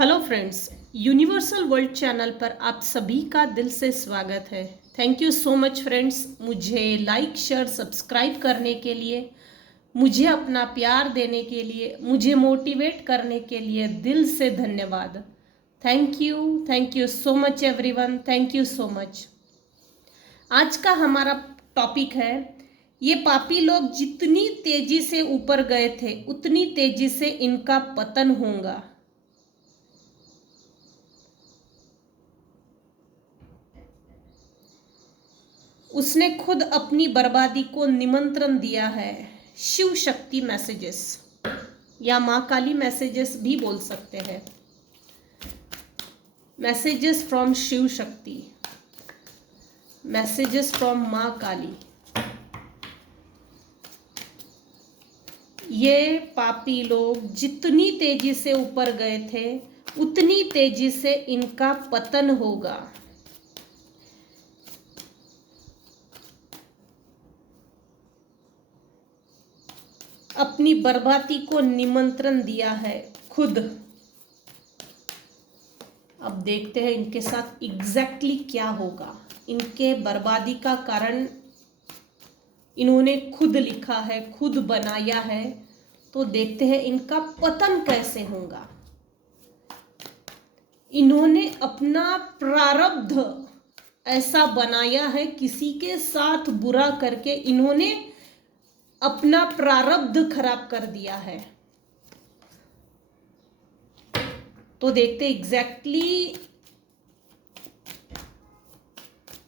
Hello friends, universal world channel पर आप सभी का दिल से स्वागत है। Thank you so much friends, मुझे लाइक शेयर सब्सक्राइब करने के लिए, मुझे अपना प्यार देने के लिए, मुझे मोटिवेट करने के लिए दिल से धन्यवाद। Thank you so much everyone, thank you so much. आज का हमारा टॉपिक है, ये पापी लोग जितनी तेजी से ऊपर गए थे उतनी तेजी से इनका पतन होगा। उसने खुद अपनी बर्बादी को निमंत्रण दिया है। शिव शक्ति मैसेजेस या माँ काली मैसेजेस भी बोल सकते हैं। Messages from Shiv Shakti, messages from माँ काली। ये पापी लोग जितनी तेजी से ऊपर गए थे उतनी तेजी से इनका पतन होगा। अपनी बर्बादी को निमंत्रण दिया है खुद। अब देखते हैं इनके साथ एग्जैक्टली क्या होगा। इनके बर्बादी का कारण इन्होंने खुद लिखा है, खुद बनाया है, तो देखते हैं इनका पतन कैसे होगा। इन्होंने अपना प्रारब्ध ऐसा बनाया है, किसी के साथ बुरा करके इन्होंने अपना प्रारब्ध खराब कर दिया है। तो देखते एग्जैक्टली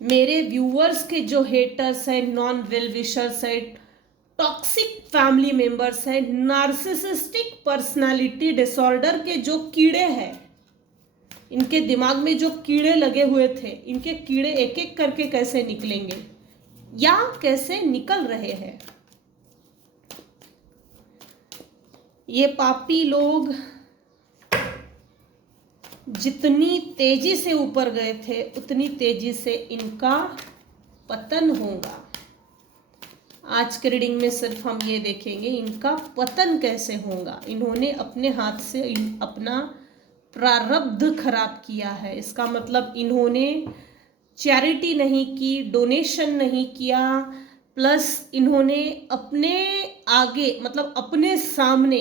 मेरे व्यूअर्स के जो हेटर्स है, नॉन वेल विशर्स है, टॉक्सिक फैमिली मेंबर्स है, नार्सिसिस्टिक पर्सनालिटी डिसऑर्डर के जो कीड़े हैं, इनके दिमाग में जो कीड़े लगे हुए थे, इनके कीड़े एक एक करके कैसे निकलेंगे या कैसे निकल रहे हैं। ये पापी लोग जितनी तेजी से ऊपर गए थे उतनी तेजी से इनका पतन होगा। आज के रीडिंग में सिर्फ हम ये देखेंगे इनका पतन कैसे होगा। इन्होंने अपने हाथ से अपना प्रारब्ध खराब किया है। इसका मतलब इन्होंने चैरिटी नहीं की, डोनेशन नहीं किया, प्लस इन्होंने अपने आगे मतलब अपने सामने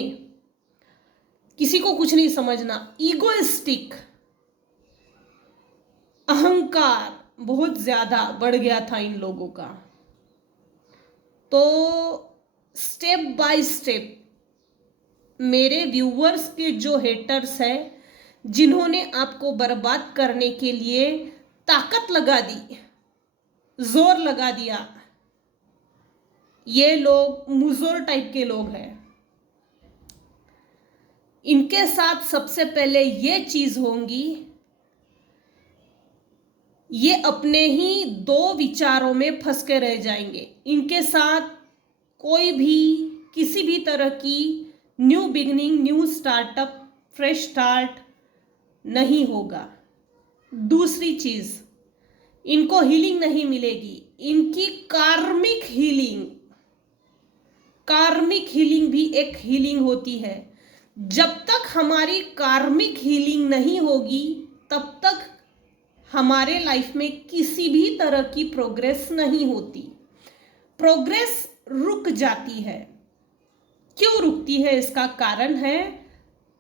किसी को कुछ नहीं समझना, ईगोइस्टिक अहंकार बहुत ज्यादा बढ़ गया था इन लोगों का। तो स्टेप बाय स्टेप मेरे व्यूअर्स के जो हेटर्स हैं, जिन्होंने आपको बर्बाद करने के लिए ताकत लगा दी, जोर लगा दिया, ये लोग मुजोर टाइप के लोग हैं। इनके साथ सबसे पहले ये चीज होंगी, ये अपने ही दो विचारों में फंस के रह जाएंगे। इनके साथ कोई भी किसी भी तरह की new beginning, new startup, fresh start नहीं होगा। दूसरी चीज, इनको हीलिंग नहीं मिलेगी, इनकी कार्मिक हीलिंग, कार्मिक हीलिंग भी एक हीलिंग होती है। जब तक हमारी कार्मिक हीलिंग नहीं होगी तब तक हमारे लाइफ में किसी भी तरह की प्रोग्रेस नहीं होती। प्रोग्रेस रुक जाती है। क्यों रुकती है? इसका कारण है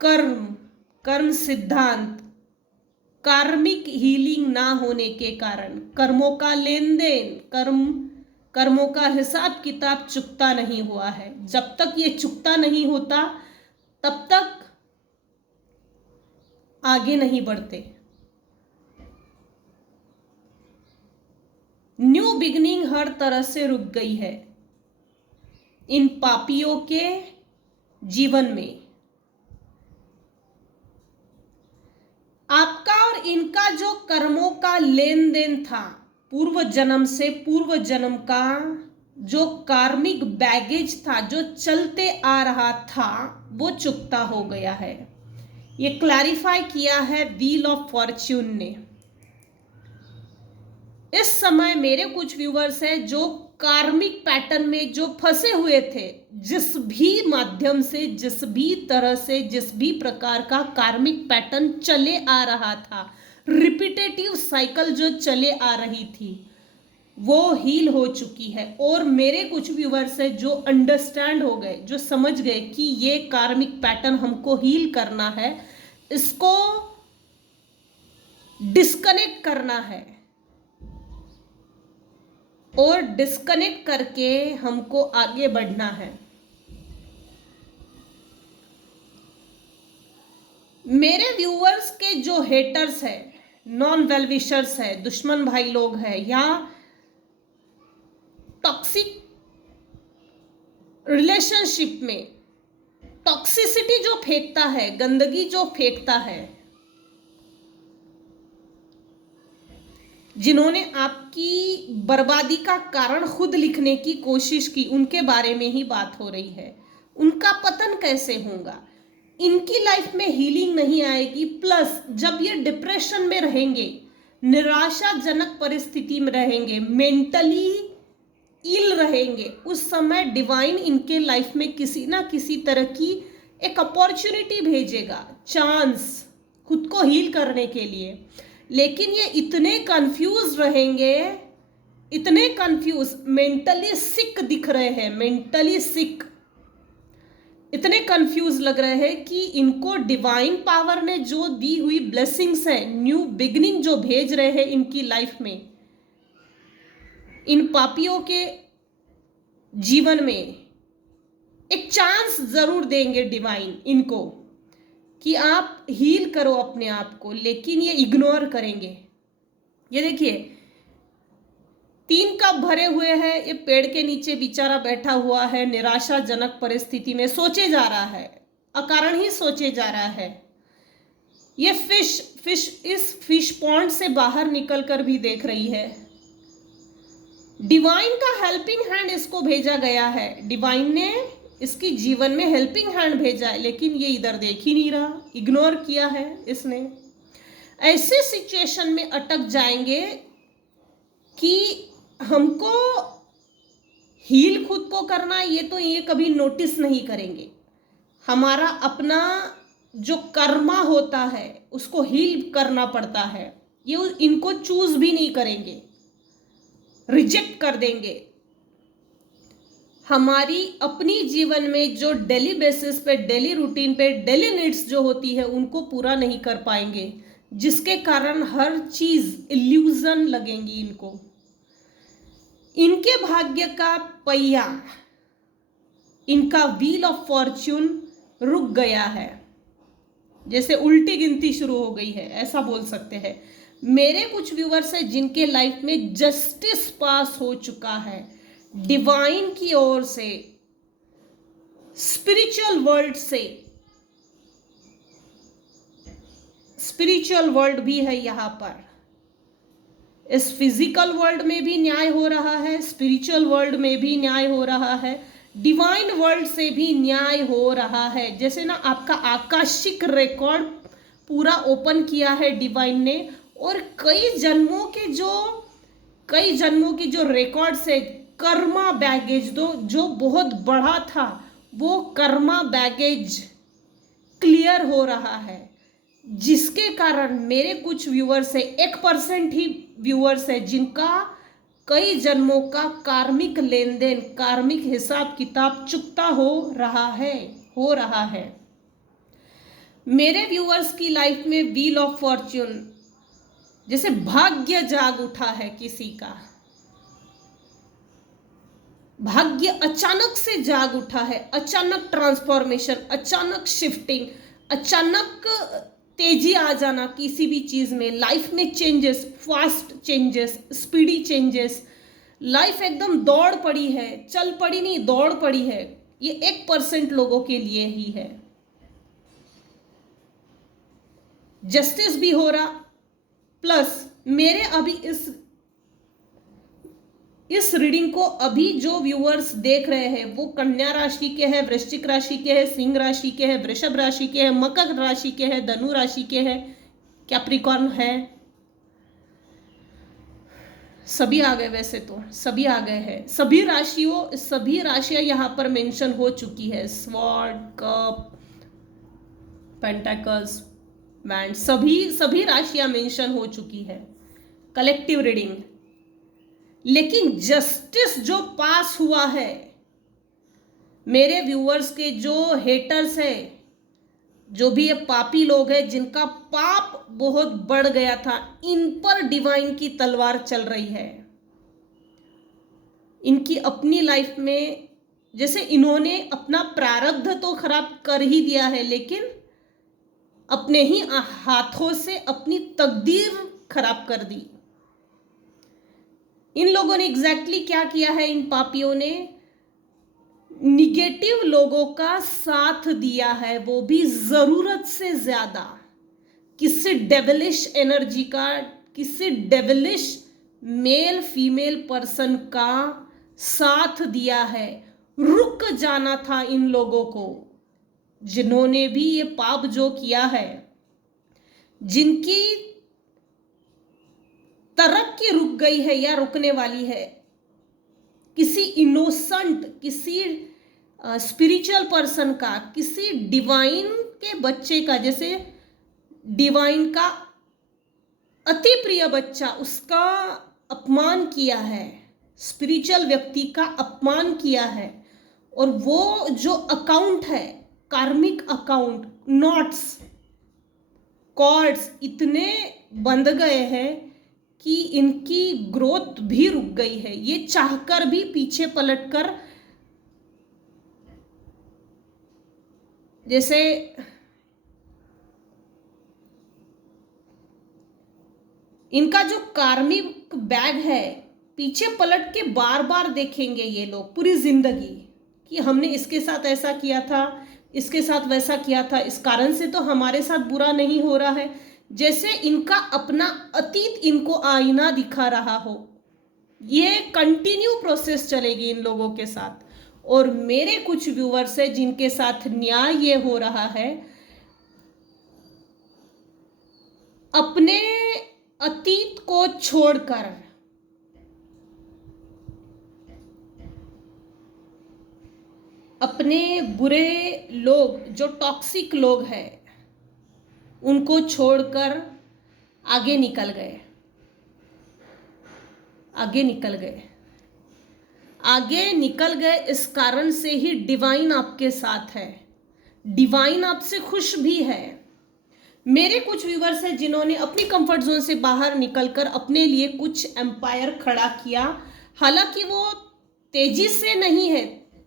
कर्म, कर्म सिद्धांत। कार्मिक हीलिंग ना होने के कारण कर्मों का लेन देन, कर्मों का हिसाब किताब चुकता नहीं हुआ है। जब तक ये चुकता नहीं होता तब तक आगे नहीं बढ़ते। न्यू बिगनिंग हर तरह से रुक गई है इन पापियों के जीवन में। आपका और इनका जो कर्मों का लेन देन था, पूर्व जन्म से पूर्व जन्म का जो कार्मिक बैगेज था, जो चलते आ रहा था, वो चुकता हो गया है। ये क्लैरिफाई किया है व्हील ऑफ फॉर्च्यून ने। इस समय मेरे कुछ व्यूअर्स हैं जो कार्मिक पैटर्न में जो फंसे हुए थे, जिस भी माध्यम से, जिस भी तरह से, जिस भी प्रकार का कार्मिक पैटर्न चले आ रहा था, रिपीटेटिव साइकिल जो चले आ रही थी, वो हील हो चुकी है। और मेरे कुछ व्यूवर्स है जो अंडरस्टैंड हो गए, जो समझ गए कि ये कार्मिक पैटर्न हमको हील करना है, इसको डिस्कनेक्ट करना है, और डिस्कनेक्ट करके हमको आगे बढ़ना है। मेरे व्यूअर्स के जो हेटर्स है, नॉन वेल विशर्स है, दुश्मन भाई लोग हैं, या टॉक्सिक रिलेशनशिप में टॉक्सिसिटी जो फेंकता है, गंदगी जो फेंकता है, जिन्होंने आपकी बर्बादी का कारण खुद लिखने की कोशिश की, उनके बारे में ही बात हो रही है। उनका पतन कैसे होगा, इनकी लाइफ में हीलिंग नहीं आएगी। प्लस जब ये डिप्रेशन में रहेंगे, निराशाजनक परिस्थिति में रहेंगे, मेंटली इल रहेंगे, उस समय डिवाइन इनके लाइफ में किसी ना किसी तरह की एक अपॉर्चुनिटी भेजेगा, चांस खुद को हील करने के लिए। लेकिन ये इतने कंफ्यूज रहेंगे, इतने कंफ्यूज, मेंटली सिक दिख रहे हैं, मेंटली सिक, इतने कंफ्यूज लग रहे हैं कि इनको डिवाइन पावर ने जो दी हुई ब्लेसिंग्स है, न्यू बिगनिंग जो भेज रहे हैं इनकी लाइफ में, इन पापियों के जीवन में एक चांस जरूर देंगे डिवाइन इनको कि आप हील करो अपने आप को, लेकिन ये इग्नोर करेंगे। ये देखिए 3 कप भरे हुए हैं, ये पेड़ के नीचे बेचारा बैठा हुआ है, निराशाजनक परिस्थिति में सोचे जा रहा है, अकारण ही सोचे जा रहा है। ये फिश इस फिश पॉन्ड से बाहर निकलकर भी देख रही है। डिवाइन का हेल्पिंग हैंड इसको भेजा गया है, डिवाइन ने इसकी जीवन में हेल्पिंग हैंड भेजा है, लेकिन ये इधर देख ही नहीं रहा, इग्नोर किया है इसने। ऐसे सिचुएशन में अटक जाएंगे कि हमको हील खुद को करना है, ये तो ये कभी नोटिस नहीं करेंगे। हमारा अपना जो कर्मा होता है उसको हील करना पड़ता है, ये इनको चूज भी नहीं करेंगे, रिजेक्ट कर देंगे। हमारी अपनी जीवन में जो डेली बेसिस पे, डेली रूटीन पे, डेली नीड्स जो होती है उनको पूरा नहीं कर पाएंगे, जिसके कारण हर चीज इल्यूजन लगेंगी इनको। इनके भाग्य का पहिया, इनका व्हील ऑफ फॉर्च्यून रुक गया है, जैसे उल्टी गिनती शुरू हो गई है, ऐसा बोल सकते हैं। मेरे कुछ व्यूवर्स हैं जिनके लाइफ में जस्टिस पास हो चुका है डिवाइन की ओर से, स्पिरिचुअल वर्ल्ड से। स्पिरिचुअल वर्ल्ड भी है यहाँ पर, इस फिजिकल वर्ल्ड में भी न्याय हो रहा है, स्पिरिचुअल वर्ल्ड में भी न्याय हो रहा है, डिवाइन वर्ल्ड से भी न्याय हो रहा है। जैसे ना आपका आकाशिक रिकॉर्ड पूरा ओपन किया है डिवाइन ने, और कई जन्मों की जो रिकॉर्ड्स है, कर्मा बैगेज जो बहुत बड़ा था, वो कर्मा बैगेज क्लियर हो रहा है, जिसके कारण मेरे कुछ व्यूअर्स है, 1% ही व्यूअर्स है जिनका कई जन्मों का कार्मिक लेन देन, कार्मिक हिसाब किताब चुकता हो रहा है। मेरे व्यूअर्स की लाइफ में व्हील ऑफ फॉर्च्यून, जैसे भाग्य जाग उठा है किसी का, भाग्य अचानक से जाग उठा है, अचानक ट्रांसफॉर्मेशन, अचानक शिफ्टिंग, अचानक तेजी आ जाना किसी भी चीज में, लाइफ में changes, fast changes, speedy changes. Life एकदम दौड़ पड़ी है, चल पड़ी नहीं, दौड़ पड़ी है। ये 1% लोगों के लिए ही है। जस्टिस भी हो रहा, प्लस मेरे अभी इस रीडिंग को अभी जो व्यूअर्स देख रहे हैं वो कन्या राशि के हैं, वृश्चिक राशि के हैं, सिंह राशि के हैं, वृषभ राशि के हैं, मकर राशि के हैं, धनु राशि के हैं, कैप्रिकॉर्न है, सभी आ गए, वैसे तो सभी आ गए हैं, सभी राशियां यहाँ पर मेंशन हो चुकी है। स्वॉर्ड, कप, पेंटाकल्स, बैंड, सभी राशियां मेंशन हो चुकी है कलेक्टिव रीडिंग। लेकिन जस्टिस जो पास हुआ है, मेरे व्यूअर्स के जो हेटर्स है, जो भी ये पापी लोग हैं जिनका पाप बहुत बढ़ गया था, इन पर डिवाइन की तलवार चल रही है। इनकी अपनी लाइफ में, जैसे इन्होंने अपना प्रारब्ध तो खराब कर ही दिया है, लेकिन अपने ही हाथों से अपनी तकदीर खराब कर दी। इन लोगों ने एग्जैक्टली क्या किया है? इन पापियों ने निगेटिव लोगों का साथ दिया है, वो भी जरूरत से ज्यादा। किसी डेविलिश एनर्जी का, किसी डेविलिश मेल फीमेल पर्सन का साथ दिया है। रुक जाना था इन लोगों को, जिन्होंने भी ये पाप जो किया है, जिनकी तरक्की रुक गई है या रुकने वाली है, किसी इनोसेंट, किसी स्पिरिचुअल पर्सन का, किसी डिवाइन के बच्चे का, जैसे डिवाइन का अति प्रिय बच्चा, उसका अपमान किया है, स्पिरिचुअल व्यक्ति का अपमान किया है। और वो जो अकाउंट है, कार्मिक अकाउंट, नॉट्स, कॉर्ड्स इतने बंध गए हैं कि इनकी ग्रोथ भी रुक गई है। ये चाहकर भी पीछे पलटकर, जैसे इनका जो कार्मिक बैग है, पीछे पलट के बार बार देखेंगे ये लोग पूरी जिंदगी कि हमने इसके साथ ऐसा किया था, इसके साथ वैसा किया था, इस कारण से तो हमारे साथ बुरा नहीं हो रहा है। जैसे इनका अपना अतीत इनको आईना दिखा रहा हो। ये कंटिन्यू प्रोसेस चलेगी इन लोगों के साथ। और मेरे कुछ व्यूअर्स है जिनके साथ न्याय ये हो रहा है, अपने अतीत को छोड़कर अपने बुरे लोग, जो टॉक्सिक लोग हैं, उनको छोड़कर आगे निकल गए, आगे निकल गए, आगे निकल गए। इस कारण से ही डिवाइन आपके साथ है, डिवाइन आपसे खुश भी है। मेरे कुछ व्यूअर्स हैं जिन्होंने अपनी कंफर्ट जोन से बाहर निकलकर अपने लिए कुछ एम्पायर खड़ा किया। हालांकि वो तेजी से नहीं है,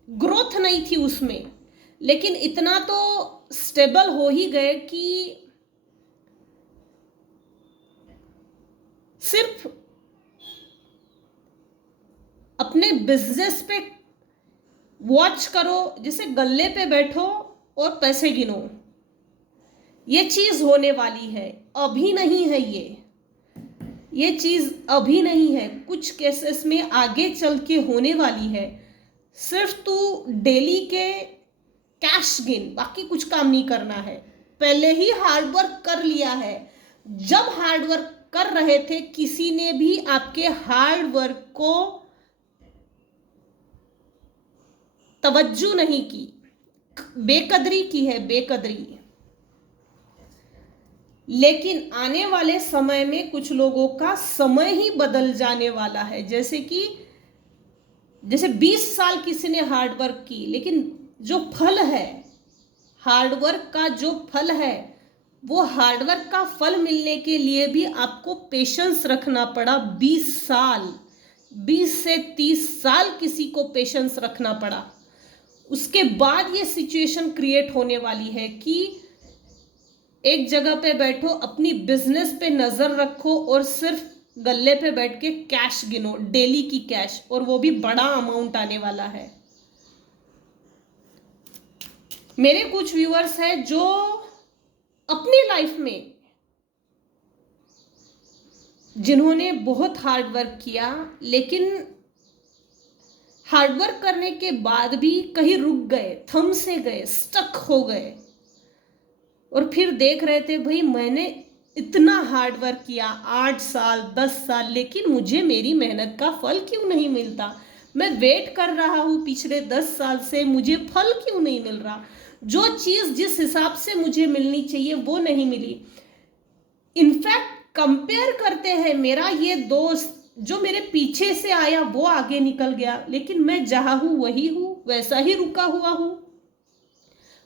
ग्रोथ नहीं थी उसमें, लेकिन इतना तो स्टेबल हो ही गए कि सिर्फ अपने बिजनेस पे वॉच करो, जैसे गल्ले पे बैठो और पैसे गिनो। ये चीज होने वाली है, अभी नहीं है। ये चीज अभी नहीं है, कुछ केसेस में आगे चल के होने वाली है। सिर्फ तू डेली के कैश गिन, बाकी कुछ काम नहीं करना है। पहले ही हार्डवर्क कर लिया है। जब हार्डवर्क कर रहे थे, किसी ने भी आपके हार्डवर्क को तवज्जो नहीं की, बेकदरी की है, बेकदरी। लेकिन आने वाले समय में कुछ लोगों का समय ही बदल जाने वाला है। जैसे 20 साल किसी ने हार्डवर्क की, लेकिन जो फल है हार्डवर्क का, जो फल है, वो हार्डवर्क का फल मिलने के लिए भी आपको पेशेंस रखना पड़ा। 20 साल, 20 से 30 साल किसी को पेशेंस रखना पड़ा। उसके बाद ये सिचुएशन क्रिएट होने वाली है कि एक जगह पे बैठो, अपनी बिजनेस पे नजर रखो और सिर्फ गल्ले पे बैठ के कैश गिनो, डेली की कैश, और वो भी बड़ा अमाउंट आने वाला है। मेरे कुछ व्यूअर्स हैं जो अपनी लाइफ में, जिन्होंने बहुत हार्ड वर्क किया, लेकिन हार्डवर्क करने के बाद भी कहीं रुक गए, थम से गए, स्टक हो गए, और फिर देख रहे थे भाई मैंने इतना हार्ड वर्क किया, 8 साल 10 साल, लेकिन मुझे मेरी मेहनत का फल क्यों नहीं मिलता? मैं वेट कर रहा हूँ पिछले 10 साल से, मुझे फल क्यों नहीं मिल रहा? जो चीज़ जिस हिसाब से मुझे मिलनी चाहिए वो नहीं मिली। इनफैक्ट कंपेयर करते हैं, मेरा ये दोस्त जो मेरे पीछे से आया वो आगे निकल गया, लेकिन मैं जहाँ हूँ वही हूँ, वैसा ही रुका हुआ हूँ,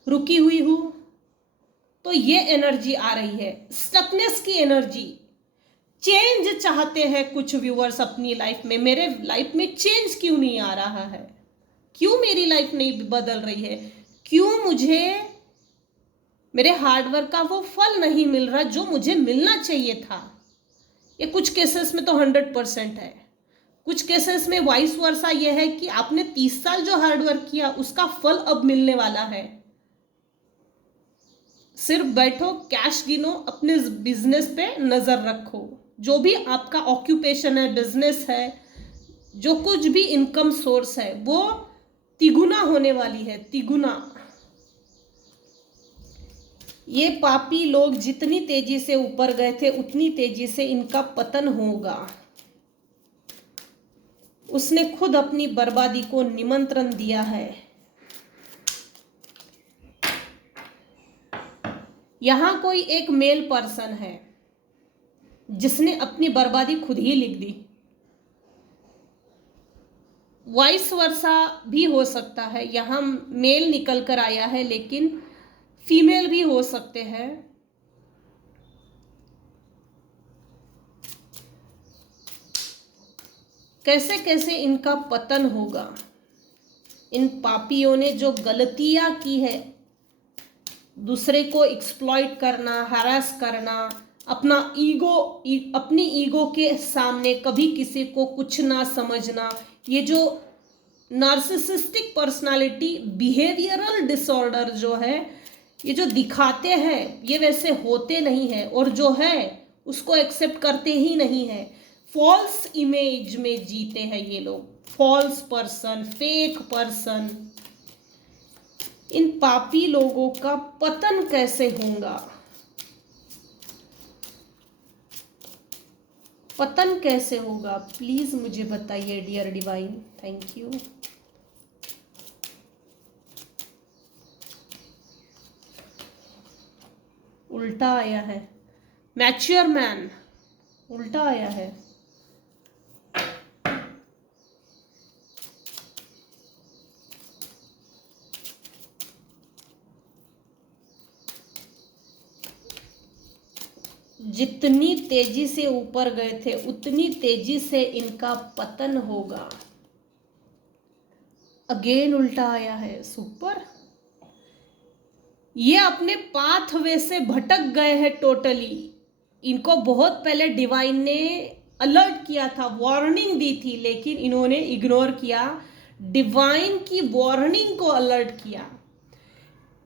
रुकी हुई हूँ। तो ये एनर्जी आ रही है, स्टकनेस की एनर्जी। चेंज चाहते हैं कुछ व्यूअर्स अपनी लाइफ में, मेरे लाइफ में चेंज क्यों नहीं आ रहा है? क्यों मेरी लाइफ नहीं बदल रही है? क्यों मुझे मेरे हार्डवर्क का वो फल नहीं मिल रहा जो मुझे मिलना चाहिए था? ये कुछ केसेस में तो 100% है, कुछ केसेस में वाइस वर्सा ये है कि आपने 30 साल जो हार्डवर्क किया उसका फल अब मिलने वाला है। सिर्फ बैठो, कैश गिनो, अपने बिजनेस पे नजर रखो। जो भी आपका ऑक्यूपेशन है, बिजनेस है, जो कुछ भी इनकम सोर्स है, वो तिगुना होने वाली है, तिगुना। ये पापी लोग जितनी तेजी से ऊपर गए थे उतनी तेजी से इनका पतन होगा। उसने खुद अपनी बर्बादी को निमंत्रण दिया है। यहां कोई एक मेल पर्सन है जिसने अपनी बर्बादी खुद ही लिख दी। वाइस वर्सा भी हो सकता है, यहां मेल निकल कर आया है लेकिन फीमेल भी हो सकते हैं। कैसे कैसे इनका पतन होगा। इन पापियों ने जो गलतियां की है, दूसरे को एक्सप्लॉइट करना, हरास करना, अपनी ईगो के सामने कभी किसी को कुछ ना समझना, ये जो नार्सिसिस्टिक पर्सनालिटी बिहेवियरल डिसऑर्डर जो है, ये जो दिखाते हैं ये वैसे होते नहीं है, और जो है उसको एक्सेप्ट करते ही नहीं है। फॉल्स इमेज में जीते हैं ये लोग, फॉल्स पर्सन, फेक पर्सन। इन पापी लोगों का पतन कैसे होगा? पतन कैसे होगा प्लीज मुझे बताइए डियर डिवाइन। Thank you. उल्टा आया है, मैच्योर मैन, उल्टा आया है। जितनी तेजी से ऊपर गए थे उतनी तेजी से इनका पतन होगा। अगेन उल्टा आया है, सुपर। ये अपने पाथवे से भटक गए हैं टोटली। इनको बहुत पहले डिवाइन ने अलर्ट किया था, वार्निंग दी थी, लेकिन इन्होंने इग्नोर किया। डिवाइन की वार्निंग को अलर्ट किया।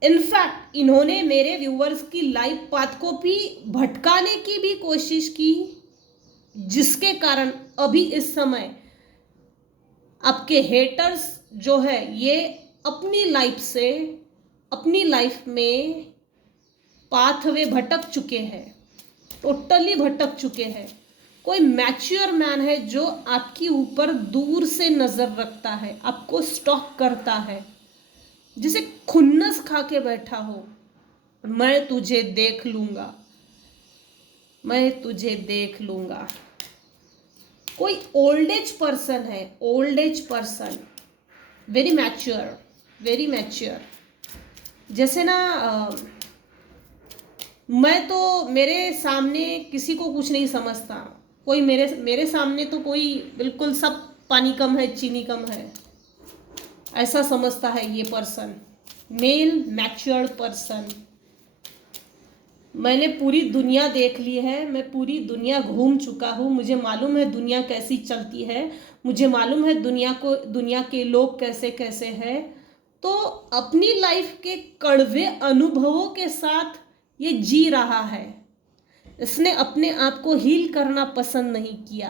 इनफैक्ट इन्होंने मेरे व्यूवर्स की लाइफ पाथ को भी भटकाने की भी कोशिश की, जिसके कारण अभी इस समय आपके हेटर्स जो है ये अपनी लाइफ में पाथवे भटक चुके हैं, टोटली भटक चुके हैं। कोई मैच्योर मैन है जो आपके ऊपर दूर से नजर रखता है, आपको स्टॉक करता है, जिसे खुन्नस खा के बैठा हो, मैं तुझे देख लूंगा, मैं तुझे देख लूंगा। कोई ओल्ड एज पर्सन है, old age person, very mature, very mature. जैसे ना मैं तो मेरे सामने किसी को कुछ नहीं समझता, कोई मेरे सामने तो कोई बिल्कुल सब पानी कम है, चीनी कम है, ऐसा समझता है ये पर्सन, मेल मैच्योर्ड पर्सन। मैंने पूरी दुनिया देख ली है, मैं पूरी दुनिया घूम चुका हूँ, मुझे मालूम है दुनिया कैसी चलती है, मुझे मालूम है दुनिया के लोग कैसे कैसे हैं। तो अपनी लाइफ के कड़वे अनुभवों के साथ ये जी रहा है। इसने अपने आप को हील करना पसंद नहीं किया।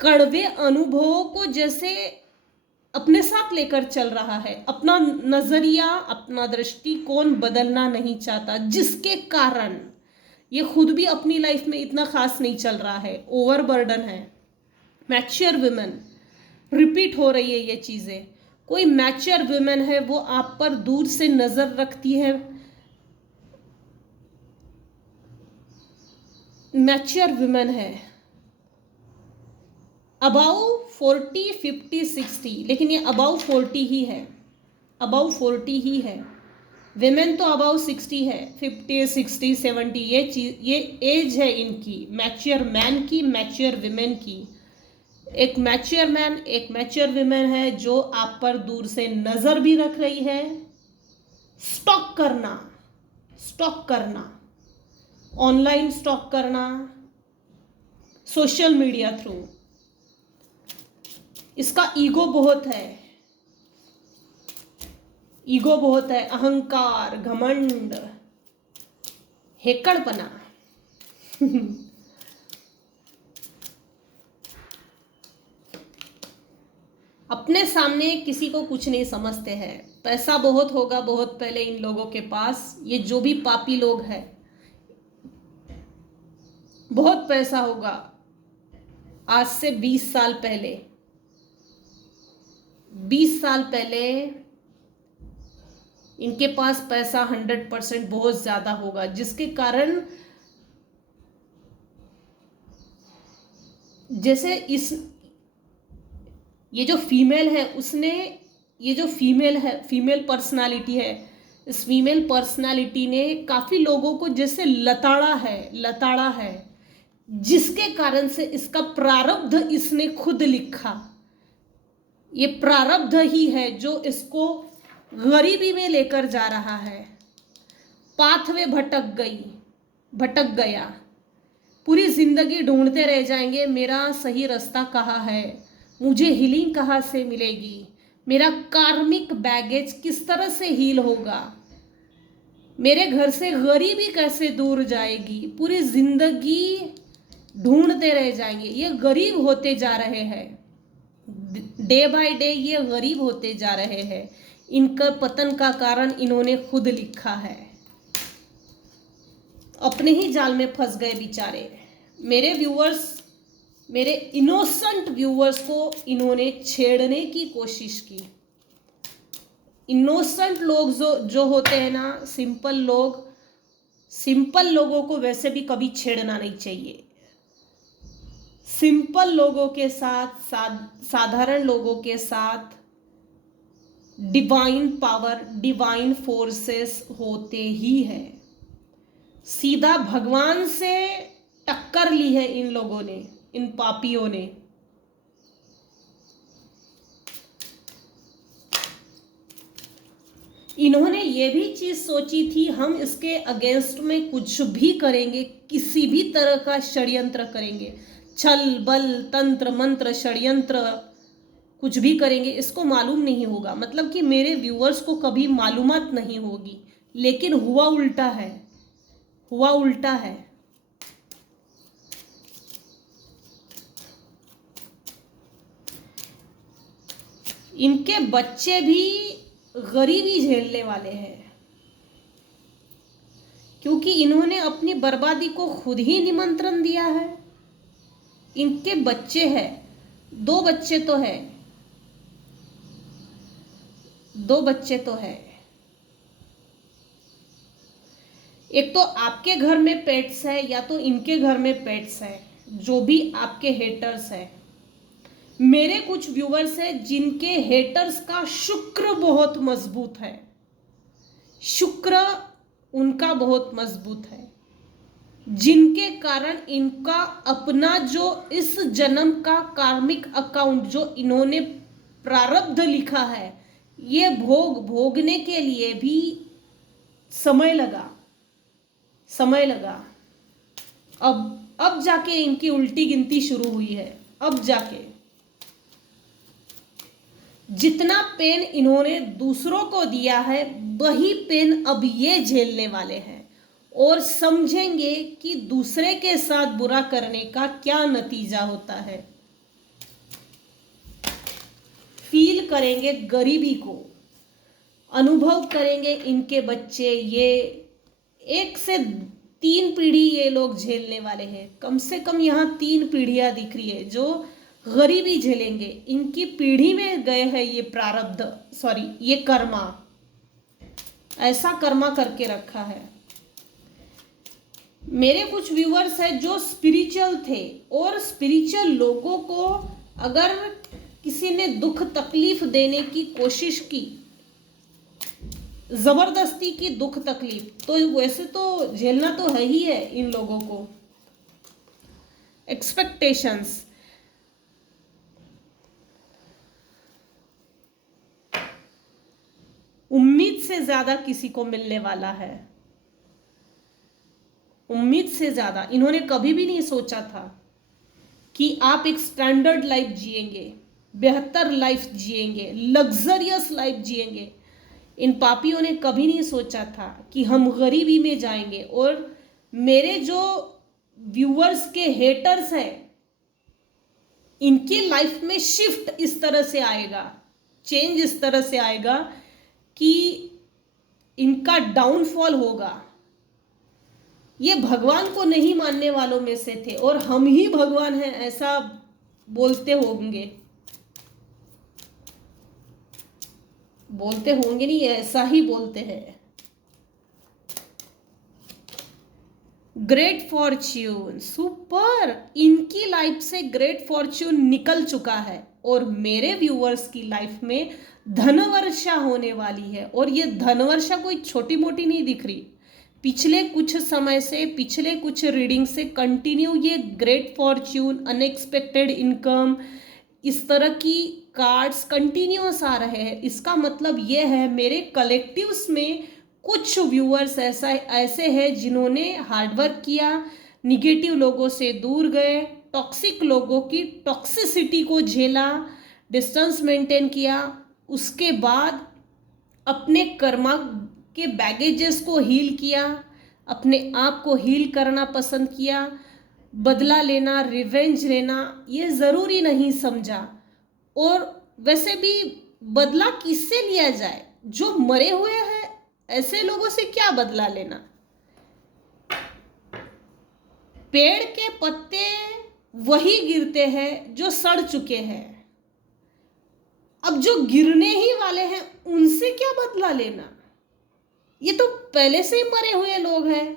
कड़वे अनुभवों को जैसे अपने साथ लेकर चल रहा है, अपना नजरिया, अपना दृष्टिकोण बदलना नहीं चाहता, जिसके कारण ये खुद भी अपनी लाइफ में इतना खास नहीं चल रहा है, ओवरबर्डन है। मैच्योर वुमेन, रिपीट हो रही है ये चीज़ें। कोई मैच्योर वुमेन है, वो आप पर दूर से नज़र रखती है। मैच्योर वुमेन है अबाउ 40, 50, 60, लेकिन ये अबाउ 40 ही है, अबाउ 40 ही है। विमेन तो अबाउ 60 है, 50, 60, 70, ये चीज, ये एज है इनकी, मैच्योर मैन की, मैच्योर विमेन की। एक मैच्योर मैन, एक मैच्योर विमेन है जो आप पर दूर से नजर भी रख रही है। स्टॉक करना, स्टॉक करना, ऑनलाइन स्टॉक करना, सोशल मीडिया थ्रू। इसका ईगो बहुत है, ईगो बहुत है, अहंकार, घमंड, हेकड़पना। अपने सामने किसी को कुछ नहीं समझते हैं। पैसा बहुत होगा बहुत पहले इन लोगों के पास, ये जो भी पापी लोग हैं, बहुत पैसा होगा। आज से 20 साल पहले, 20 साल पहले इनके पास पैसा 100% बहुत ज्यादा होगा, जिसके कारण जैसे इस ये जो फीमेल है उसने, ये जो फीमेल है, फीमेल पर्सनालिटी है, इस फीमेल पर्सनालिटी ने काफी लोगों को जैसे लताड़ा है, लताड़ा है, जिसके कारण से इसका प्रारब्ध इसने खुद लिखा। ये प्रारब्ध ही है जो इसको गरीबी में लेकर जा रहा है। पाथवे भटक गई, भटक गया, पूरी जिंदगी ढूंढते रह जाएंगे मेरा सही रास्ता कहाँ है, मुझे हीलिंग कहाँ से मिलेगी, मेरा कार्मिक बैगेज किस तरह से हील होगा, मेरे घर से गरीबी कैसे दूर जाएगी। पूरी जिंदगी ढूंढते रह जाएंगे। ये गरीब होते जा रहे हैं, डे बाय डे ये गरीब होते जा रहे हैं। इनका पतन का कारण इन्होंने खुद लिखा है, अपने ही जाल में फंस गए बेचारे। मेरे व्यूअर्स, मेरे इनोसेंट व्यूअर्स को इन्होंने छेड़ने की कोशिश की। इनोसेंट लोग जो होते हैं ना, सिंपल लोग, सिंपल लोगों को वैसे भी कभी छेड़ना नहीं चाहिए। सिंपल लोगों के साथ, साधारण लोगों के साथ डिवाइन पावर, डिवाइन फोर्सेस होते ही है। सीधा भगवान से टक्कर ली है इन लोगों ने, इन पापियों ने। इन्होंने ये भी चीज सोची थी हम इसके अगेंस्ट में कुछ भी करेंगे, किसी भी तरह का षड्यंत्र करेंगे, छल बल तंत्र मंत्र षड्यंत्र कुछ भी करेंगे, इसको मालूम नहीं होगा। मतलब कि मेरे व्यूअर्स को कभी मालूमात नहीं होगी, लेकिन हुआ उल्टा है, हुआ उल्टा है। इनके बच्चे भी गरीबी झेलने वाले हैं, क्योंकि इन्होंने अपनी बर्बादी को खुद ही निमंत्रण दिया है। इनके बच्चे हैं, 2 बच्चे तो है, 2 बच्चे तो है। एक तो आपके घर में पेट्स है, या तो इनके घर में पेट्स है, जो भी आपके हेटर्स है। मेरे कुछ व्यूअर्स है जिनके हेटर्स का शुक्र बहुत मजबूत है, शुक्र उनका बहुत मजबूत है, जिनके कारण इनका अपना जो इस जन्म का कार्मिक अकाउंट जो इन्होंने प्रारब्ध लिखा है, ये भोगने के लिए भी समय लगा, समय लगा। अब जाके इनकी उल्टी गिनती शुरू हुई है। अब जाके जितना पेन इन्होंने दूसरों को दिया है, वही पेन अब ये झेलने वाले हैं, और समझेंगे कि दूसरे के साथ बुरा करने का क्या नतीजा होता है। फील करेंगे गरीबी को, अनुभव करेंगे इनके बच्चे। ये 1 से 3 पीढ़ी ये लोग झेलने वाले हैं। कम से कम यहाँ 3 पीढ़ियाँ दिख रही है जो गरीबी झेलेंगे। इनकी पीढ़ी में गए हैं ये प्रारब्ध, सॉरी ये कर्मा, ऐसा कर्मा करके रखा है। मेरे कुछ व्यूअर्स हैं जो स्पिरिचुअल थे, और स्पिरिचुअल लोगों को अगर किसी ने दुख तकलीफ देने की कोशिश की, जबरदस्ती की दुख तकलीफ, तो वैसे तो झेलना तो है ही है इन लोगों को। एक्सपेक्टेशंस, उम्मीद से ज्यादा किसी को मिलने वाला है, उम्मीद से ज्यादा। इन्होंने कभी भी नहीं सोचा था कि आप एक स्टैंडर्ड लाइफ जिएंगे, बेहतर लाइफ जिएंगे, लग्जरियस लाइफ जिएंगे। इन पापियों ने कभी नहीं सोचा था कि हम गरीबी में जाएंगे। और मेरे जो व्यूअर्स के हेटर्स हैं, इनकी लाइफ में शिफ्ट इस तरह से आएगा, चेंज इस तरह से आएगा कि इनका डाउनफॉल होगा। ये भगवान को नहीं मानने वालों में से थे, और हम ही भगवान हैं ऐसा बोलते होंगे, नहीं, ऐसा ही बोलते हैं। ग्रेट फॉर्च्यून, सुपर, इनकी लाइफ से ग्रेट फॉर्च्यून निकल चुका है, और मेरे व्यूअर्स की लाइफ में धनवर्षा होने वाली है। और ये धनवर्षा कोई छोटी मोटी नहीं दिख रही। पिछले कुछ समय से, पिछले कुछ रीडिंग से कंटिन्यू ये ग्रेट फॉर्च्यून, अनएक्सपेक्टेड इनकम, इस तरह की कार्ड्स कंटिन्यूस आ रहे हैं। इसका मतलब ये है मेरे कलेक्टिव्स में कुछ व्यूअर्स ऐसे हैं जिन्होंने हार्डवर्क किया, निगेटिव लोगों से दूर गए, टॉक्सिक लोगों की टॉक्सिसिटी को झेला, डिस्टेंस मेंटेन किया, उसके बाद अपने कर्मा के बैगेजेस को हील किया, अपने आप को हील करना पसंद किया, बदला लेना, रिवेंज लेना ये ज़रूरी नहीं समझा। और वैसे भी बदला किससे लिया जाए? जो मरे हुए हैं ऐसे लोगों से क्या बदला लेना? पेड़ के पत्ते वही गिरते हैं जो सड़ चुके हैं। अब जो गिरने ही वाले हैं उनसे क्या बदला लेना? ये तो पहले से ही मरे हुए लोग हैं,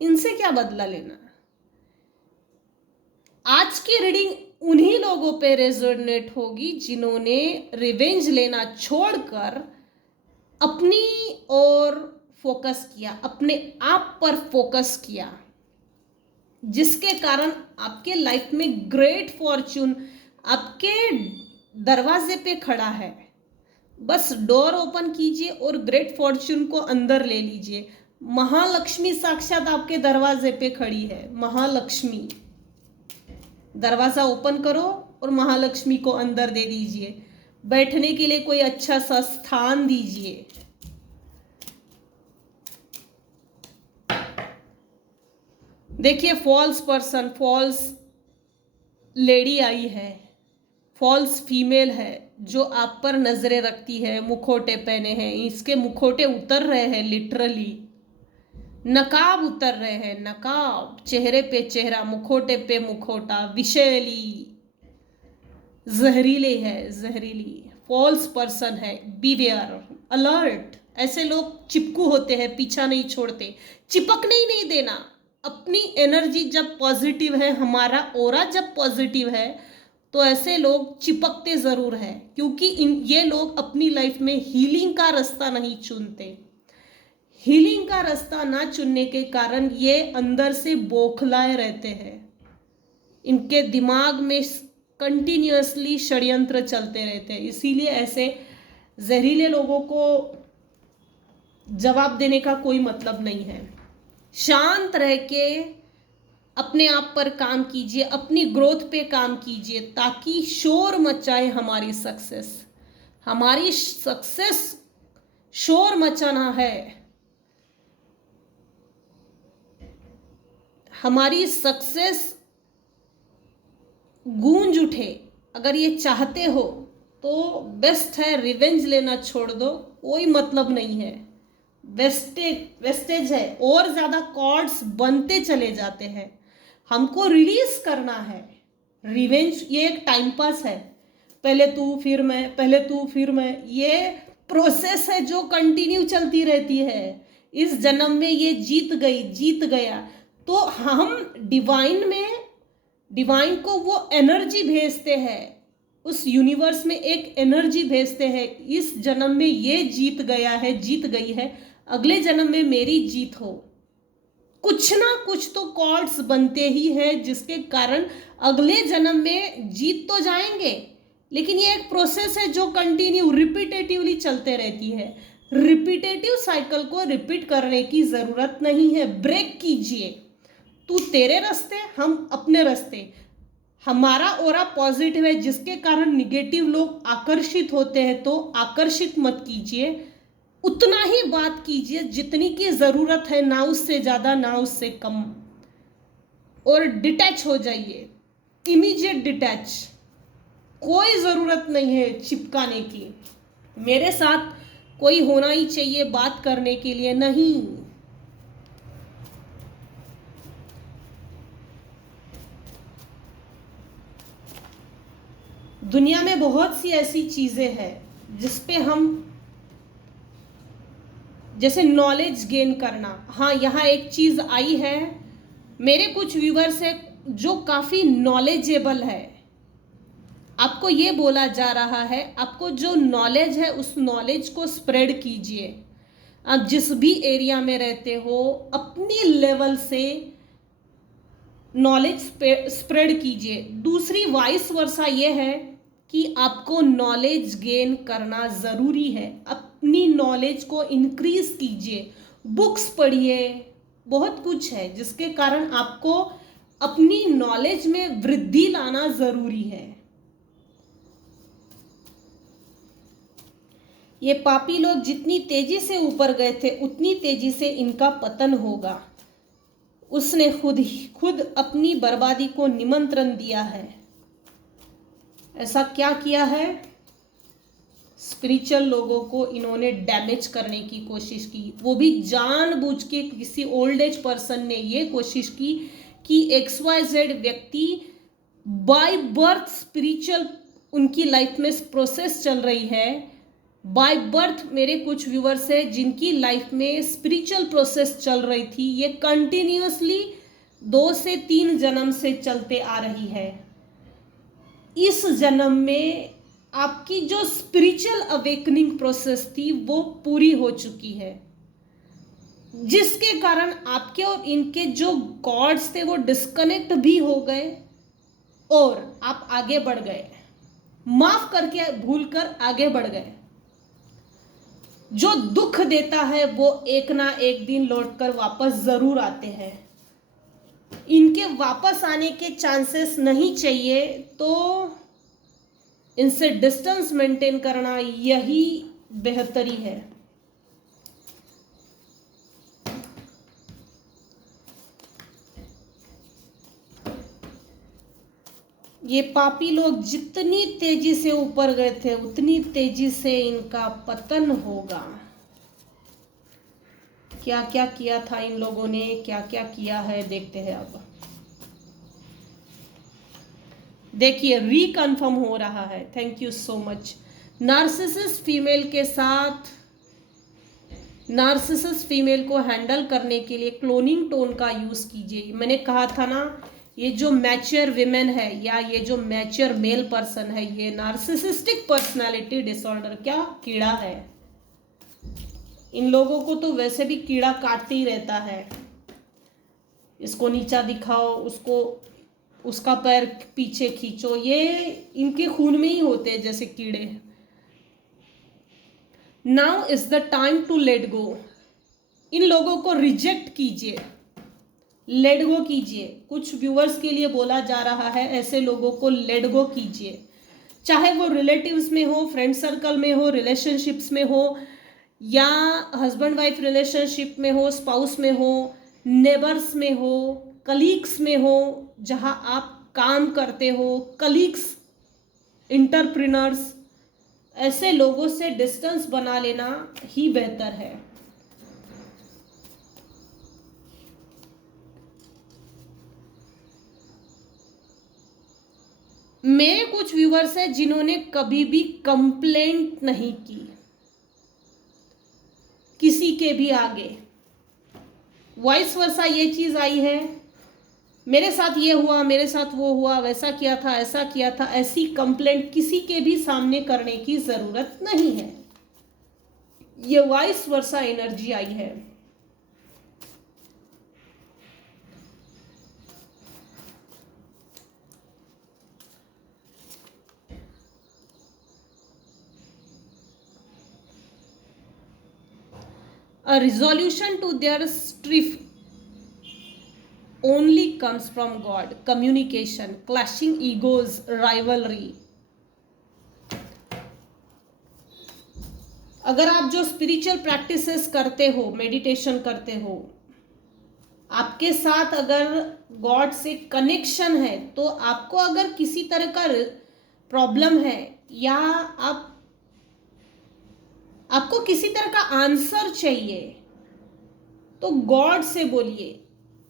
इनसे क्या बदला लेना? आज की रीडिंग उन्हीं लोगों पे रेजोनेट होगी जिन्होंने रिवेंज लेना छोड़कर अपनी ओर फोकस किया, अपने आप पर फोकस किया, जिसके कारण आपके लाइफ में ग्रेट फॉर्च्यून आपके दरवाजे पे खड़ा है। बस डोर ओपन कीजिए और ग्रेट फॉर्च्यून को अंदर ले लीजिए। महालक्ष्मी साक्षात आपके दरवाजे पे खड़ी है। महालक्ष्मी, दरवाजा ओपन करो और महालक्ष्मी को अंदर दे दीजिए। बैठने के लिए कोई अच्छा सा स्थान दीजिए। देखिए, फॉल्स पर्सन, फॉल्स लेडी आई है, फॉल्स फीमेल है जो आप पर नजरें रखती है, मुखोटे पहने हैं। इसके मुखोटे उतर रहे हैं, लिटरली नकाब उतर रहे हैं, नकाब, चेहरे पे चेहरा, मुखोटे पे मुखोटा, विषैली, जहरीले है, जहरीली फॉल्स पर्सन है। Beware, alert. ऐसे लोग चिपकू होते हैं, पीछा नहीं छोड़ते, चिपकने ही नहीं देना। अपनी एनर्जी जब पॉजिटिव है, हमारा ऑरा जब पॉजिटिव है, तो ऐसे लोग चिपकते ज़रूर हैं, क्योंकि ये लोग अपनी लाइफ में हीलिंग का रास्ता नहीं चुनते। हीलिंग का रास्ता ना चुनने के कारण ये अंदर से बौखलाए रहते हैं। इनके दिमाग में कंटिन्यूअसली षड्यंत्र चलते रहते हैं। इसीलिए ऐसे जहरीले लोगों को जवाब देने का कोई मतलब नहीं है। शांत रह के अपने आप पर काम कीजिए, अपनी ग्रोथ पे काम कीजिए, ताकि शोर मचाए हमारी सक्सेस। हमारी सक्सेस शोर मचाना है, हमारी सक्सेस गूंज उठे। अगर ये चाहते हो तो बेस्ट है रिवेंज लेना छोड़ दो, कोई मतलब नहीं है। वेस्टेज है, और ज्यादा कॉर्ड्स बनते चले जाते हैं। हमको रिलीज करना है। रिवेंज ये एक टाइम पास है, पहले तू फिर मैं, पहले तू फिर मैं, ये प्रोसेस है जो कंटिन्यू चलती रहती है। इस जन्म में ये जीत गई, जीत गया, तो हम डिवाइन को वो एनर्जी भेजते हैं, उस यूनिवर्स में एक एनर्जी भेजते हैं, इस जन्म में ये जीत गया है, जीत गई है, अगले जन्म में मेरी जीत हो। कुछ ना कुछ तो कॉर्ड्स बनते ही हैं जिसके कारण अगले जन्म में जीत तो जाएंगे, लेकिन ये एक प्रोसेस है जो कंटिन्यू रिपीटेटिवली चलते रहती है। रिपीटेटिव साइकिल को रिपीट करने की जरूरत नहीं है। ब्रेक कीजिए, तू तेरे रास्ते, हम अपने रास्ते। हमारा ऑरा पॉजिटिव है जिसके कारण निगेटिव लोग आकर्षित होते हैं, तो आकर्षित मत कीजिए, उतना ही बात कीजिए जितनी की जरूरत है, ना उससे ज्यादा ना उससे कम। और डिटैच हो जाइए, इमीडिएट डिटैच। कोई जरूरत नहीं है चिपकाने की। मेरे साथ कोई होना ही चाहिए बात करने के लिए, नहीं। दुनिया में बहुत सी ऐसी चीजें हैं जिसपे हम, जैसे नॉलेज गेन करना। हाँ, यहाँ एक चीज आई है, मेरे कुछ व्यूवर्स है जो काफी नॉलेजेबल है, आपको ये बोला जा रहा है, आपको जो नॉलेज है उस नॉलेज को स्प्रेड कीजिए। आप जिस भी एरिया में रहते हो अपनी लेवल से नॉलेज स्प्रेड कीजिए। दूसरी वाइस वर्सा ये है कि आपको नॉलेज गेन करना ज़रूरी है, अपनी नॉलेज को इंक्रीज कीजिए, बुक्स पढ़िए, बहुत कुछ है जिसके कारण आपको अपनी नॉलेज में वृद्धि लाना ज़रूरी है। ये पापी लोग जितनी तेजी से ऊपर गए थे उतनी तेजी से इनका पतन होगा। उसने खुद अपनी बर्बादी को निमंत्रण दिया है। ऐसा क्या किया है? स्पिरिचुअल लोगों को इन्होंने डैमेज करने की कोशिश की, वो भी जानबूझ के। किसी ओल्ड एज पर्सन ने ये कोशिश की कि XYZ व्यक्ति बाय बर्थ स्पिरिचुअल, उनकी लाइफ में प्रोसेस चल रही है बाय बर्थ। मेरे कुछ व्यूवर्स हैं जिनकी लाइफ में स्पिरिचुअल प्रोसेस चल रही थी, ये कंटिन्यूअसली 2 से 3 जन्म से चलते आ रही है। इस जन्म में आपकी जो स्पिरिचुअल अवेकनिंग प्रोसेस थी वो पूरी हो चुकी है, जिसके कारण आपके और इनके जो गॉड्स थे वो डिस्कनेक्ट भी हो गए और आप आगे बढ़ गए, माफ करके भूलकर आगे बढ़ गए। जो दुख देता है वो एक ना एक दिन लौटकर वापस जरूर आते हैं। इनके वापस आने के चांसेस नहीं चाहिए, तो इनसे डिस्टेंस मेंटेन करना यही बेहतरी है। ये पापी लोग जितनी तेजी से ऊपर गए थे उतनी तेजी से इनका पतन होगा। क्या क्या किया था इन लोगों ने, क्या क्या किया है, देखते हैं। अब देखिए, रिकन्फर्म हो रहा है। Thank you so much. Narcissist female के साथ, नार्सिसिस्ट फीमेल को हैंडल करने के लिए क्लोनिंग टोन का यूज कीजिए। मैंने कहा था ना, ये जो मैच्योर विमेन है या ये जो मैच्योर मेल पर्सन है, ये नार्सिसिस्टिक पर्सनालिटी डिसऑर्डर क्या कीड़ा है। इन लोगों को तो वैसे भी कीड़ा काटते ही रहता है। इसको नीचा दिखाओ, उसको उसका पैर पीछे खींचो, ये इनके खून में ही होते हैं जैसे कीड़े। Now is the time to let go. इन लोगों को रिजेक्ट कीजिए, लेट गो कीजिए। कुछ व्यूअर्स के लिए बोला जा रहा है, ऐसे लोगों को लेट गो कीजिए, चाहे वो रिलेटिव्स में हो, फ्रेंड सर्कल में हो, रिलेशनशिप्स में हो, या हस्बैंड वाइफ रिलेशनशिप में हो, स्पाउस में हो, नेबर्स में हो, कलीग्स में हो, जहां आप काम करते हो, कलीग्स, इंटरप्रेन्योर्स, ऐसे लोगों से डिस्टेंस बना लेना ही बेहतर है। मेरे कुछ व्यूअर्स हैं जिन्होंने कभी भी कंप्लेंट नहीं की किसी के भी आगे, वाइस वर्सा ये चीज आई है, मेरे साथ ये हुआ, मेरे साथ वो हुआ, वैसा किया था, ऐसा किया था, ऐसी कंप्लेंट किसी के भी सामने करने की जरूरत नहीं है। ये वाइस वर्सा एनर्जी आई है। A resolution to their strife only comes from God. Communication, clashing egos, rivalry. अगर आप जो स्पिरिचुअल प्रैक्टिसेस करते हो, मेडिटेशन करते हो, आपके साथ अगर गॉड से कनेक्शन है, तो आपको अगर किसी तरह का प्रॉब्लम है या आपको किसी तरह का आंसर चाहिए, तो गॉड से बोलिए,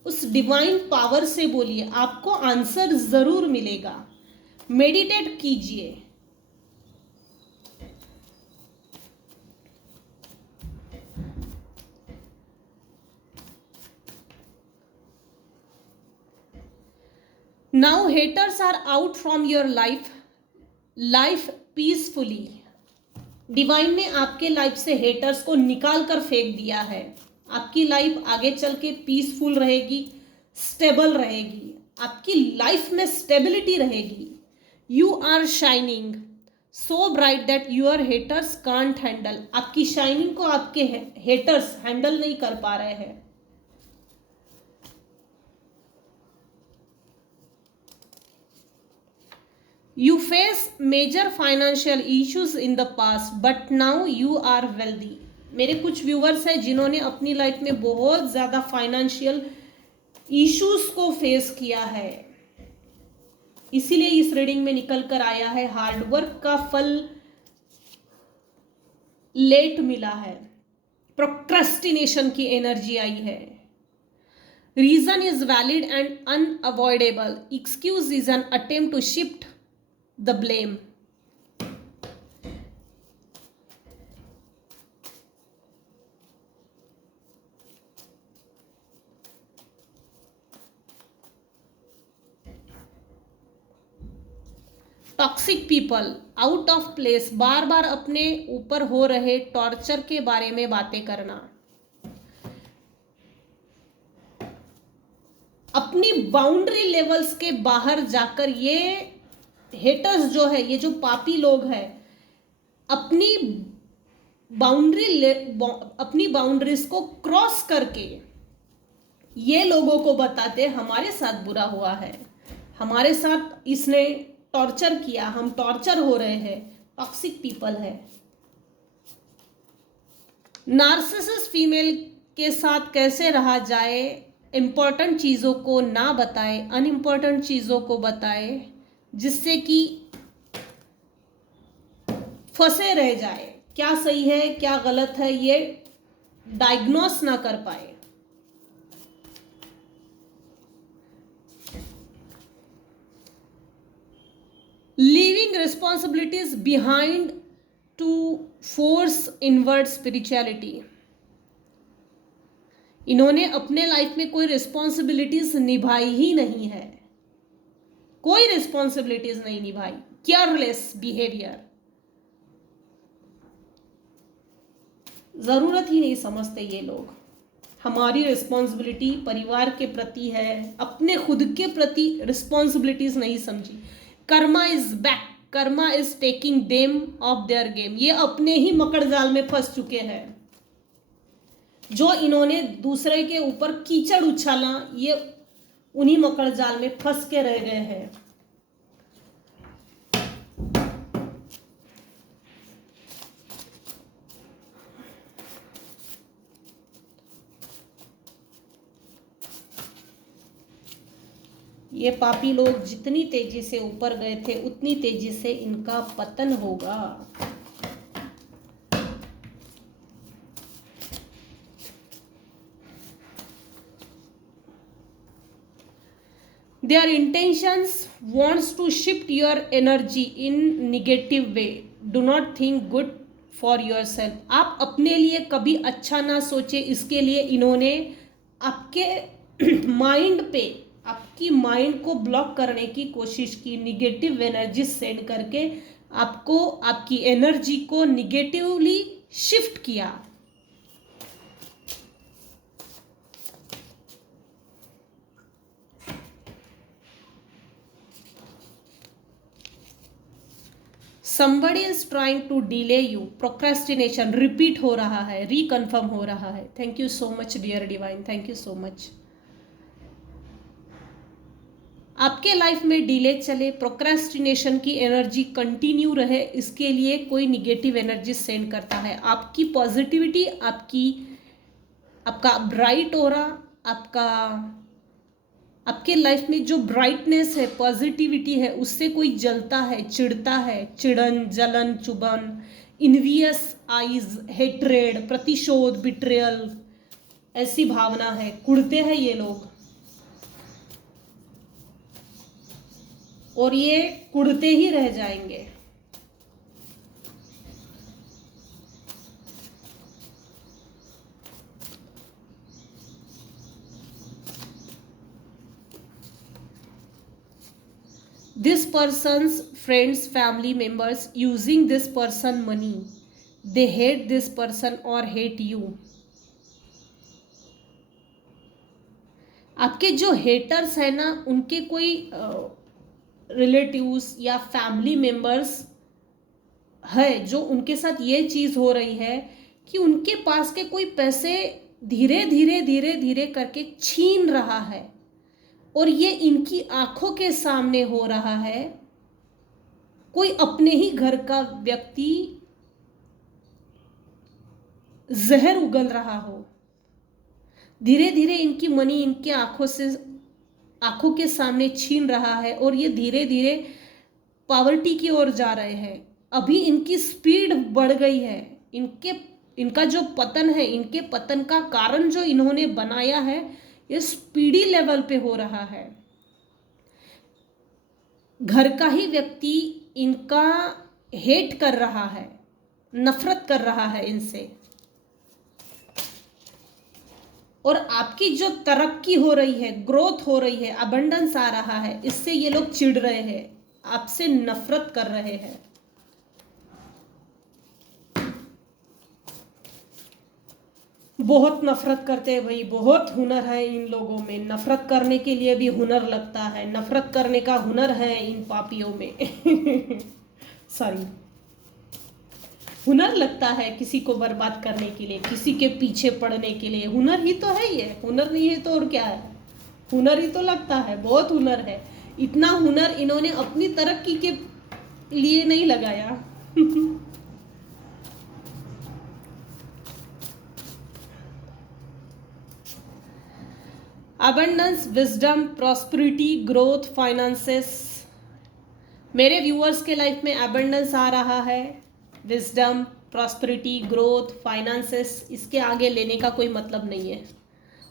उस डिवाइन पावर से बोलिए, आपको आंसर जरूर मिलेगा। मेडिटेट कीजिए। Now haters are out from your life peacefully. Divine ने आपके लाइफ से हेटर्स को निकाल कर फेंक दिया है। आपकी लाइफ आगे चल के पीसफुल रहेगी, स्टेबल रहेगी, आपकी लाइफ में स्टेबिलिटी रहेगी। You are shining so bright that your haters can't handle. आपकी शाइनिंग को आपके हेटर्स हैंडल नहीं कर पा रहे हैं। You face major financial issues in the past, but now you are wealthy. मेरे कुछ व्यूवर्स हैं जिन्होंने अपनी लाइफ में बहुत ज़्यादा फाइनेंशियल इश्यूज को फेस किया है, इसीलिए इस रीडिंग में निकल कर आया है हार्डवर्क का फल लेट मिला है, प्रोक्रेस्टिनेशन की एनर्जी आई है। Reason is valid and unavoidable, excuse is an attempt to shift the blame. Toxic people, out of place, बार बार अपने ऊपर हो रहे टॉर्चर के बारे में बातें करना, अपनी बाउंड्री लेवल्स के बाहर जाकर ये हेटर्स जो है, ये जो पापी लोग हैं, अपनी बाउंड्रीज को क्रॉस करके ये लोगों को बताते हमारे साथ बुरा हुआ है, हमारे साथ इसने टॉर्चर किया, हम टॉर्चर हो रहे हैं। टॉक्सिक पीपल है। नार्सिसिस्ट फीमेल के साथ कैसे रहा जाए? इंपॉर्टेंट चीज़ों को ना बताए, अनइम्पॉर्टेंट चीज़ों को बताए, जिससे कि फंसे रह जाए, क्या सही है क्या गलत है ये डायग्नोस ना कर पाए। Leaving responsibilities behind to force inward spirituality. इन्होंने अपने लाइफ में कोई रिस्पॉन्सिबिलिटीज निभाई ही नहीं है, कोई रिस्पॉन्सिबिलिटीज नहीं निभाई। केयरलेस बिहेवियर, जरूरत ही नहीं समझते ये लोग। हमारी रिस्पॉन्सिबिलिटी परिवार के प्रति है, अपने खुद के प्रति रिस्पॉन्सिबिलिटीज नहीं समझी। Karma is back, Karma is taking them of their game. ये अपने ही मकड़ जाल में फंस चुके हैं। जो इन्होंने दूसरे के ऊपर कीचड़ उछाला, ये उन्हीं मकड़ जाल में फंस के रह गए हैं। ये पापी लोग जितनी तेजी से ऊपर गए थे, उतनी तेजी से इनका पतन होगा। their intentions wants to shift your energy in negative way. Do not think good for yourself. आप अपने लिए कभी अच्छा ना सोचे, इसके लिए इन्होंने आपके माइंड पे, आपकी माइंड को ब्लॉक करने की कोशिश की, निगेटिव एनर्जी सेंड करके आपको, आपकी एनर्जी को निगेटिवली शिफ्ट किया. Somebody is trying to delay you. Procrastination repeat हो रहा है, reconfirm हो रहा है. Thank you so much dear divine, thank you so much. आपके लाइफ में डिले चले, प्रोक्रेस्टिनेशन की एनर्जी कंटिन्यू रहे, इसके लिए कोई निगेटिव एनर्जी सेंड करता है. आपकी पॉजिटिविटी, आपका ब्राइट ऑरा, आपके लाइफ में जो ब्राइटनेस है, पॉजिटिविटी है, उससे कोई जलता है, चिढ़ता है, चिड़न, जलन, चुभन, इनवियस आइज, हेट्रेड, प्रतिशोध, बिट्रेयल, ऐसी भावना है, कुढ़ते हैं ये लोग, और ये कुढ़ते ही रह जाएंगे. This person's friends, family members using this person money. They hate this person or hate you. आपके जो हेटर्स है ना, उनके कोई रिलेटिव्स या फैमिली मेंबर्स है जो उनके साथ ये चीज़ हो रही है कि उनके पास के कोई पैसे धीरे धीरे धीरे धीरे करके छीन रहा है, और ये इनकी आंखों के सामने हो रहा है. कोई अपने ही घर का व्यक्ति जहर उगल रहा हो, धीरे धीरे इनकी मनी इनके आंखों के सामने छीन रहा है, और ये धीरे धीरे पॉवर्टी की ओर जा रहे हैं. अभी इनकी स्पीड बढ़ गई है. इनका जो पतन है, इनके पतन का कारण जो इन्होंने बनाया है, ये स्पीडी लेवल पे हो रहा है. घर का ही व्यक्ति इनका हेट कर रहा है, नफरत कर रहा है इनसे, और आपकी जो तरक्की हो रही है, ग्रोथ हो रही है, अबंडेंस आ रहा है, इससे ये लोग चिढ़ रहे हैं, आपसे नफरत कर रहे हैं. बहुत नफरत करते हैं भाई, बहुत हुनर है इन लोगों में. नफरत करने के लिए भी हुनर लगता है, नफरत करने का हुनर है इन पापियों में. सॉरी, हुनर लगता है किसी को बर्बाद करने के लिए, किसी के पीछे पड़ने के लिए. हुनर ही तो है ये, हुनर नहीं है तो और क्या है, हुनर ही तो लगता है. बहुत हुनर है. इतना हुनर इन्होंने अपनी तरक्की के लिए नहीं लगाया. Abundance, wisdom, prosperity, growth, finances. मेरे व्यूअर्स के लाइफ में अबंडेंस आ रहा है, विजडम, प्रॉस्पेरिटी, ग्रोथ, फाइनेंसेस, इसके आगे लेने का कोई मतलब नहीं है.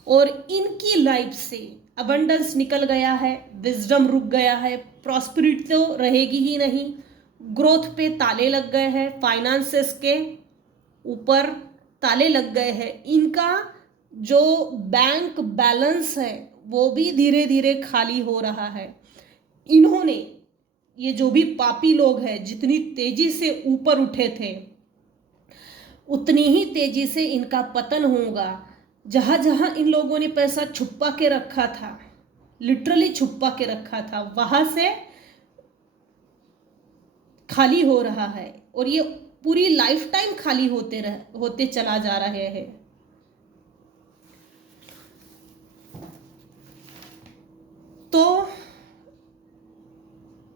और इनकी लाइफ से अबंडेंस निकल गया है, विजडम रुक गया है, प्रॉस्पेरिटी तो रहेगी ही नहीं, ग्रोथ पे ताले लग गए हैं, फाइनेंसेस के ऊपर ताले लग गए हैं. इनका जो बैंक बैलेंस है वो भी धीरे धीरे खाली हो रहा है. इन्होंने, ये जो भी पापी लोग हैं, जितनी तेजी से ऊपर उठे थे, उतनी ही तेजी से इनका पतन होगा. जहां जहां इन लोगों ने पैसा छुपा के रखा था, लिटरली छुपा के रखा था, वहां से खाली हो रहा है, और ये पूरी लाइफ टाइम खाली होते चला जा रहे हैं. तो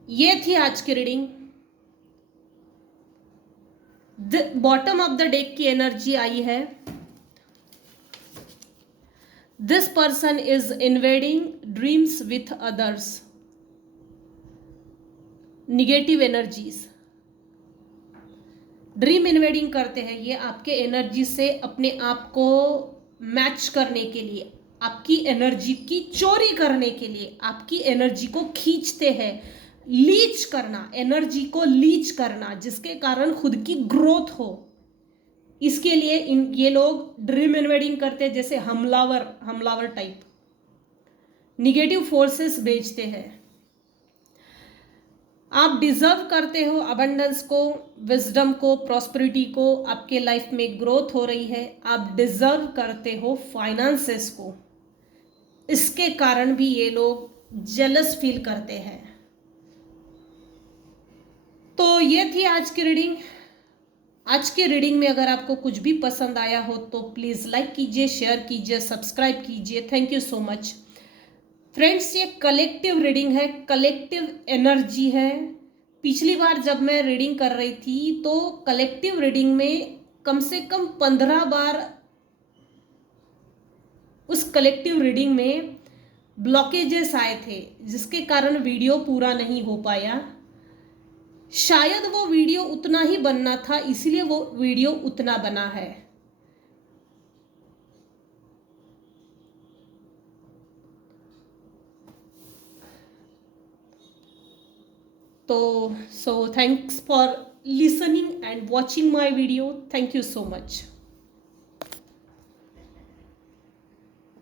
ये थी आज की reading. Bottom of the deck की एनर्जी आई है. This person is invading dreams with others. Negative energies, dream invading करते हैं ये आपके एनर्जी से, अपने आप को मैच करने के लिए, आपकी एनर्जी की चोरी करने के लिए, आपकी एनर्जी को खींचते हैं। लीच करना, एनर्जी को लीच करना, जिसके कारण खुद की ग्रोथ हो। इसके लिए ये लोग ड्रीम इन्वेडिंग करते हैं, जैसे हमलावर टाइप निगेटिव फोर्सेस भेजते हैं। आप डिजर्व करते हो अबंडेंस को, विजडम को, प्रॉस्पेरिटी को। आपके लाइफ में ग्रोथ हो रही है, आप डिजर्व करते हो फाइनेंसेस को। इसके कारण भी ये लोग जेलस फील करते हैं। तो ये थी आज की रीडिंग। आज की रीडिंग में अगर आपको कुछ भी पसंद आया हो तो प्लीज़ लाइक कीजिए, शेयर कीजिए, सब्सक्राइब कीजिए। Thank you so much friends. ये कलेक्टिव रीडिंग है, कलेक्टिव एनर्जी है। पिछली बार जब मैं रीडिंग कर रही थी तो कलेक्टिव रीडिंग में कम से कम 15 बार उस कलेक्टिव रीडिंग में ब्लॉकेजेस आए थे, जिसके कारण वीडियो पूरा नहीं हो पाया। शायद वो वीडियो उतना ही बनना था, इसीलिए वो वीडियो उतना बना है। So thanks for listening and watching my video. Thank you so much.